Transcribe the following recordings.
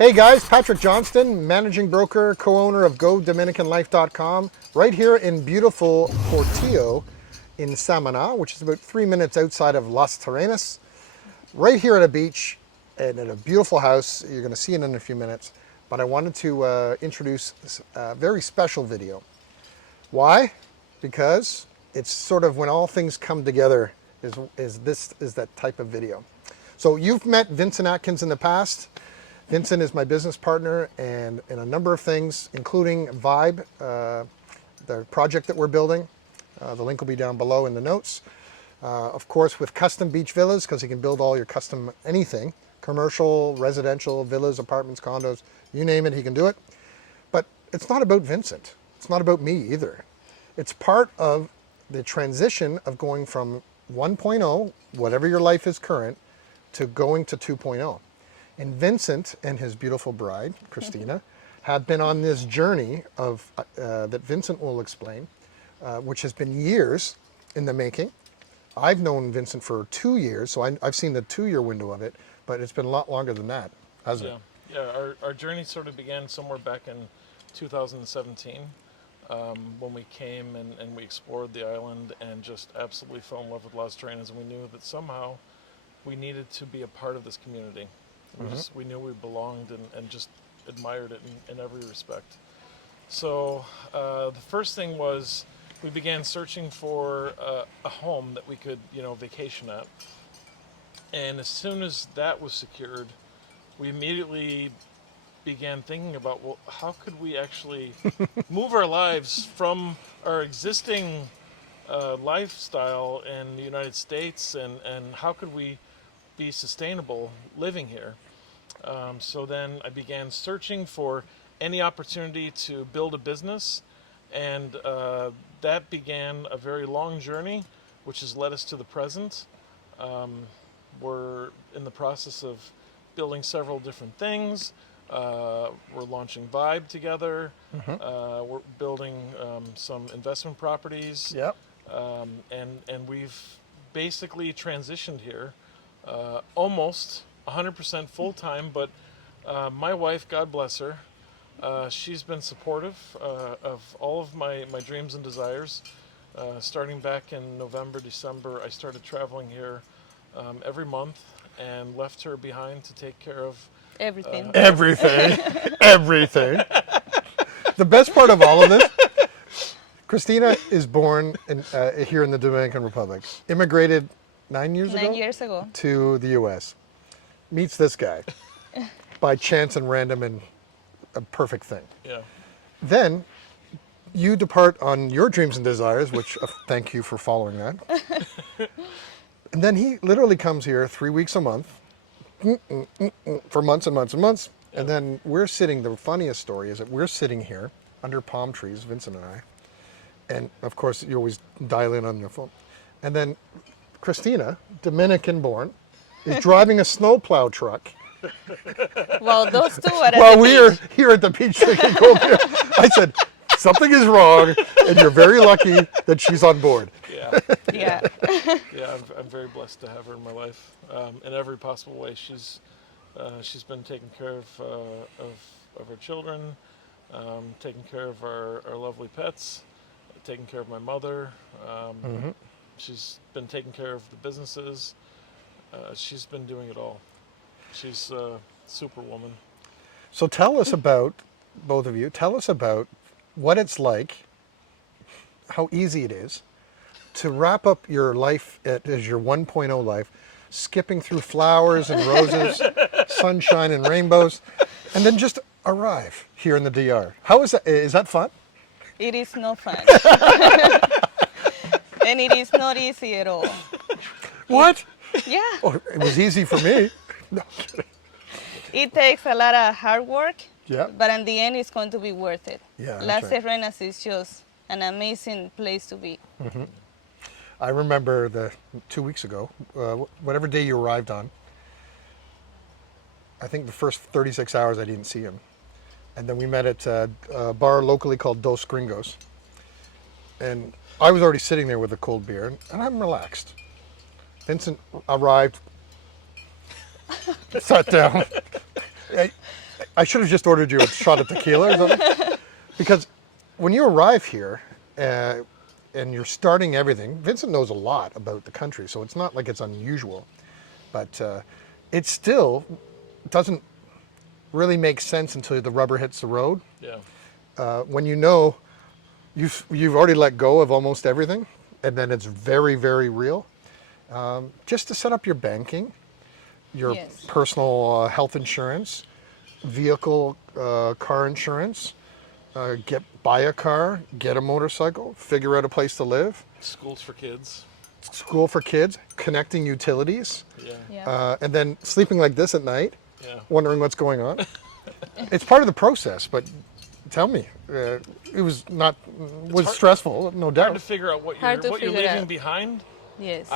Hey guys, Patrick Johnston, managing broker, co-owner of GoDominicanLife.com, right here in beautiful Portillo in Samaná, which is about 3 minutes outside of Las Terrenas. Right here at a beach and at a beautiful house. You're going to see it in a few minutes. But I wanted to introduce a very special video. Why? Because it's sort of when all things come together is that type of video. So you've met Vincent Adkins in the past. Vincent is my business partner and in a number of things, including Vibe, the project that we're building. The link will be down below in the notes. Of course, with custom beach villas, because he can build all your custom anything, commercial, residential, villas, apartments, condos, you name it, he can do it. But it's not about Vincent. It's not about me either. It's part of the transition of going from 1.0, whatever your life is current, to going to 2.0. And Vincent and his beautiful bride, Cristina, have been on this journey of that Vincent will explain, which has been years in the making. I've known Vincent for 2 years, so I've seen the 2-year window of it, but it's been a lot longer than that, hasn't it? Yeah. Our journey sort of began somewhere back in 2017 when we came and we explored the island and just absolutely fell in love with Las Terrenas, and we knew that somehow we needed to be a part of this community. We knew we belonged and just admired it in every respect. So the first thing was we began searching for a home that we could, vacation at. And as soon as that was secured, we immediately began thinking about, well, how could we actually move our lives from our existing lifestyle in the United States and how could we be sustainable living here. So then I began searching for any opportunity to build a business, and that began a very long journey, which has led us to the present. We're in the process of building several different things. We're launching Vibe together. We're building some investment properties. Yep. And we've basically transitioned here. Almost 100% full-time, but my wife, God bless her, she's been supportive of all of my dreams and desires. Starting back in November, December, I started traveling here every month and left her behind to take care of everything. Everything. The best part of all of this, Cristina is born here in the Dominican Republic, immigrated 9 years ago? 9 years ago. To the U.S. Meets this guy by chance and random and a perfect thing. Yeah. Then you depart on your dreams and desires, which thank you for following that. And then he literally comes here 3 weeks a month for months and months and months. And then we're sitting, the funniest story is that we're sitting here under palm trees, Vincent and I. And of course, you always dial in on your phone. And then Cristina, Dominican born, is driving a snowplow truck. Well, those two are While we're here at the beach drinking cold beer. I said, something is wrong, and you're very lucky that she's on board. Yeah. Yeah, I'm very blessed to have her in my life in every possible way. She's been taking care of our children, taking care of our lovely pets, taking care of my mother. She's been taking care of the businesses. She's been doing it all. She's a superwoman. So tell us about, both of you, tell us about what it's like, how easy it is to wrap up your life as your 1.0 life, skipping through flowers and roses, sunshine and rainbows, and then just arrive here in the DR. How is that? Is that fun? It is not fun. And it is not easy at all. What? Yeah. Oh, it was easy for me. No. It takes a lot of hard work, Yeah. but in the end, it's going to be worth it. Yeah, that's Las right. Terrenas is just an amazing place to be. I remember 2 weeks ago, whatever day you arrived on, I think the first 36 hours I didn't see him. And then we met at a bar locally called Dos Gringos. And I was already sitting there with a cold beer, and I'm relaxed. Vincent arrived, sat down. I should have just ordered you a shot of tequila or something. Because when you arrive here and you're starting everything, Vincent knows a lot about the country, so it's not like it's unusual. But it still doesn't really make sense until the rubber hits the road. Yeah. When you know you've already let go of almost everything, and then it's very, very real. Just to set up your banking, your Yes. personal health insurance, vehicle, car insurance, buy a car, get a motorcycle, figure out a place to live, Schools for kids. school for kids, connecting utilities, Yeah. Yeah. and then sleeping like this at night, Yeah. wondering what's going on. It's part of the process, but tell me, it was hard- stressful, no Hard doubt. to figure out Hard to what you're figure leaving out. behind. Yes.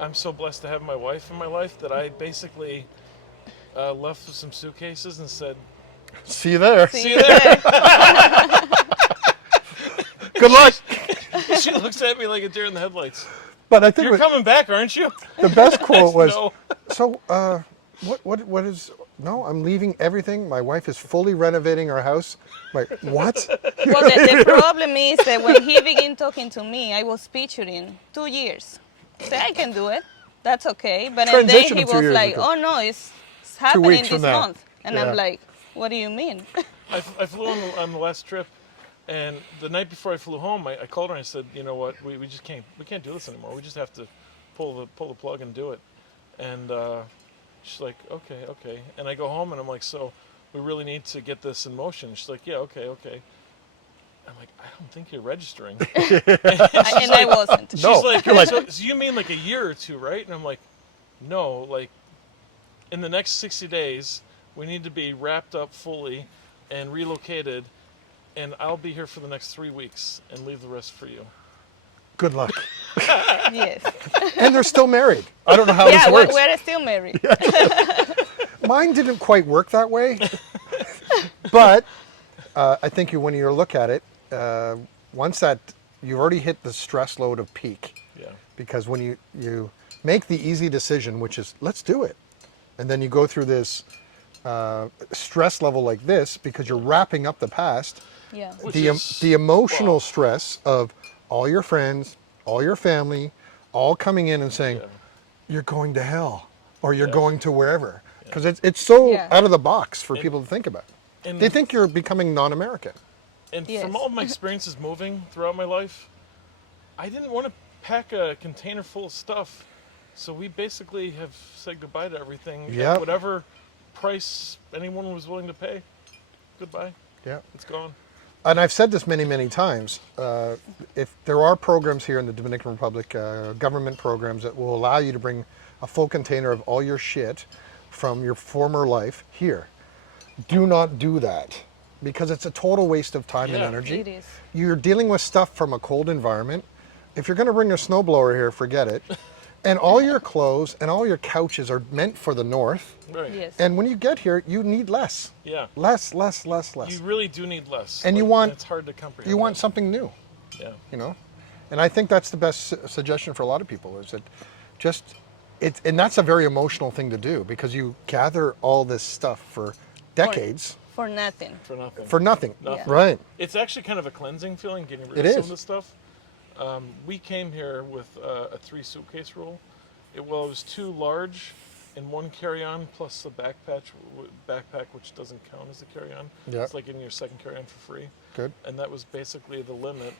I'm so blessed to have my wife in my life that I basically left with some suitcases and said, See you there. See you there. Good luck. she looks at me like a deer in the headlights. But I think You're coming back, aren't you? the best quote was, No. so what is, no, I'm leaving everything. My wife is fully renovating our house. Like, what? Well, the problem is that when he began talking to me, I was picturing 2 years. So I can do it. That's okay. But and then Transition he of 2 was years like, ago. oh no, it's happening weeks this from now. month. And Yeah. I'm like, what do you mean? I flew on the last trip, and the night before I flew home, I called her and I said, you know what, we just can't do this anymore. We just have to pull the plug and do it. And she's like, okay. And I go home and I'm like, so we really need to get this in motion. She's like, yeah, okay. I'm like, I don't think you're registering. And I wasn't. She's No. like, You're like- so you mean like a year or two, right? And I'm like, no, like in the next 60 days, we need to be wrapped up fully and relocated, and I'll be here for the next 3 weeks and leave the rest for you. Good luck. Yes. And they're still married. I don't know how Yeah, this works. we're still married. Mine didn't quite work that way. But I think when you look at it, once that you've already hit the stress load of peak. Yeah. Because when you make the easy decision, which is let's do it, and then you go through this stress level like this because you're wrapping up the past, Yeah. Which the is- the emotional well- stress of all your friends, all your family, all coming in and saying, Yeah. you're going to hell or you're Yeah. going to wherever. Because it's so Yeah. out of the box for people to think about. And, They think you're becoming non-American. and Yes. from all of my experiences moving throughout my life, I didn't want to pack a container full of stuff. So we basically have said goodbye to everything. at Yep. Whatever price anyone was willing to pay, goodbye. Yeah. It's gone. And I've said this many, many times. If there are programs here in the Dominican Republic, government programs that will allow you to bring a full container of all your shit from your former life here, do not do that because it's a total waste of time and Yeah. energy. It is. You're dealing with stuff from a cold environment. If you're going to bring a snowblower here, forget it. And all your clothes and all your couches are meant for the north. Right. Yes. And when you get here, you need less. Yeah. Less. You really do need less. And you Like, want- it's hard to comprehend. You want that. something new, Yeah. you know? And I think that's the best suggestion for a lot of people is that and that's a very emotional thing to do because you gather all this stuff for decades For nothing. For nothing. for nothing. Nothing. Right. It's actually kind of a cleansing feeling getting rid It of some is. of this stuff. We came here with a 3 suitcase rule. It was 2 large and 1 carry-on plus a backpack, which doesn't count as a carry-on. Yeah. It's like getting your second carry-on for free. Good. And that was basically the limit,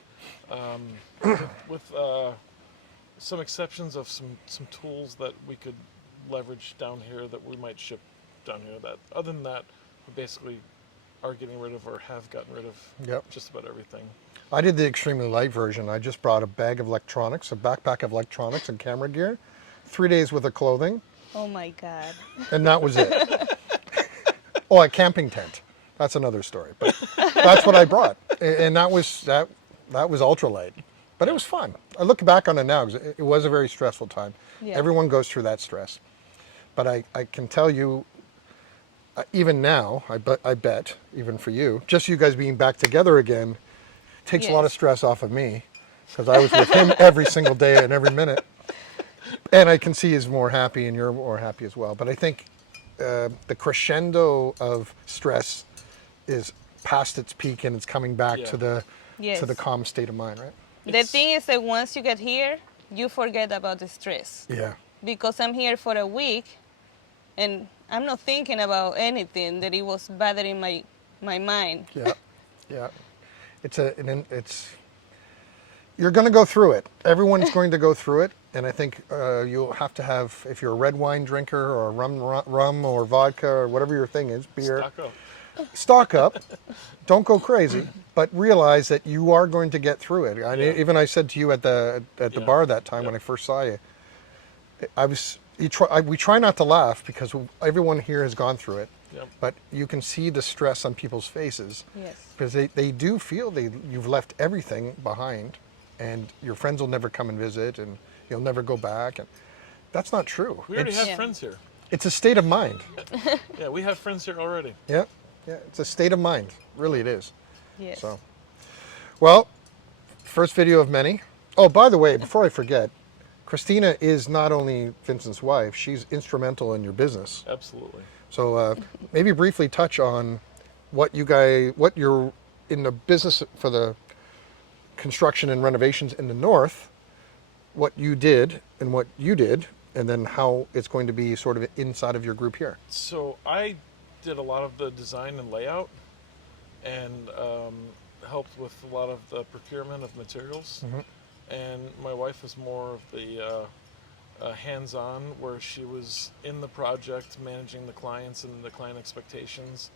with some exceptions of some tools that we could leverage down here that we might ship down here. That other than that, we basically are getting rid of or have gotten rid of Yep. just about everything. I did the extremely light version. I just brought a bag of electronics, a backpack of electronics and camera gear, 3 days worth of clothing, Oh my God. and that was it. Oh, a camping tent. That's another story. But that's what I brought. And that was ultralight. But it was fun. I look back on it now because it was a very stressful time. Yeah. Everyone goes through that stress. But I can tell you, even now, I bet, even for you, just you guys being back together again takes a lot of Yes. stress off of me because I was with him every single day and every minute. And I can see he's more happy and you're more happy as well. But I think the crescendo of stress is past its peak and it's coming back Yeah. to the Yes. calm state of mind, right? The thing is that once you get here, you forget about the stress. Yeah. Because I'm here for a week, and I'm not thinking about anything that it was bothering my mind. Yeah, yeah. It's you're going to go through it. Everyone's going to go through it, and I think you'll have to have, if you're a red wine drinker or rum or vodka or whatever your thing is, beer. Stock up. Stock up. Don't go crazy, but realize that you are going to get through it. Even I said to you at the bar that time when I first saw you, we try not to laugh because everyone here has gone through it. Yep. But you can see the stress on people's faces. Yes. Because they do feel you've left everything behind, and your friends will never come and visit, and you'll never go back. And that's not true. We already have friends here. It's a state of mind. Yeah, we have friends here already. Yeah, it's a state of mind. Really, it is. Yes. So, well, first video of many. Oh, by the way, before I forget, Cristina is not only Vincent's wife; she's instrumental in your business. Absolutely. So maybe briefly touch on what you're in the business for the construction and renovations in the north, what you did, and then how it's going to be sort of inside of your group here. So I did a lot of the design and layout, and helped with a lot of the procurement of materials. And my wife was more of the hands-on, where she was in the project, managing the clients and the client expectations,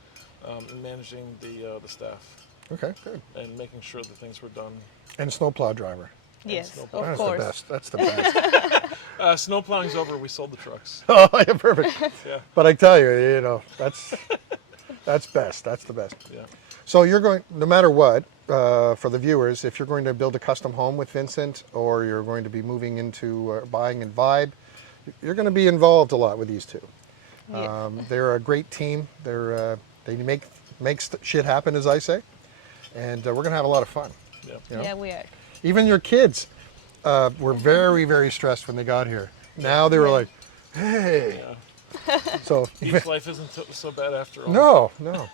and managing the staff, Okay, good. and making sure that things were done. And snowplow driver. Yes, snowball. of That's course. the best. That's the best. Snow plowing's over. We sold the trucks. Oh, yeah, perfect. Yeah. But I tell you, that's best. That's the best. Yeah. So you're going, no matter what, for the viewers, if you're going to build a custom home with Vincent, or you're going to be moving into buying in Vibe, you're going to be involved a lot with these two. Yeah. They're a great team. They make shit happen, as I say, and we're going to have a lot of fun. Yeah. You know? Yeah, we are. Even your kids were very, very stressed when they got here. Now they were like, hey. Yeah. So Beach life isn't so bad after all. no.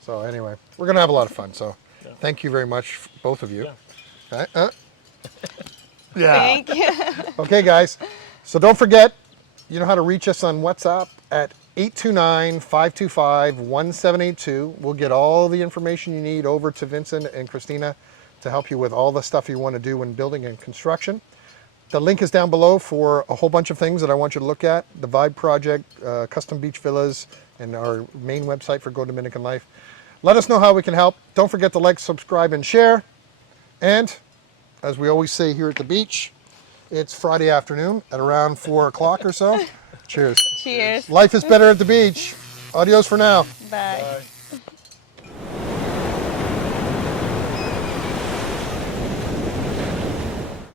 So anyway, we're going to have a lot of fun. So Yeah. thank you very much, both of you. Yeah. Okay, yeah. Thank you. Okay, guys. So don't forget, you know how to reach us on WhatsApp at 829-525-1782. We'll get all the information you need over to Vincent and Cristina to help you with all the stuff you want to do when building and construction. The link is down below for a whole bunch of things that I want you to look at. The Vibe Project, custom beach villas, and our main website for Go Dominican Life. Let us know how we can help. Don't forget to like, subscribe, and share. And as we always say here at the beach, it's Friday afternoon at around 4 o'clock or so. Cheers. Cheers. Life is better at the beach. Adios for now. Bye. Bye.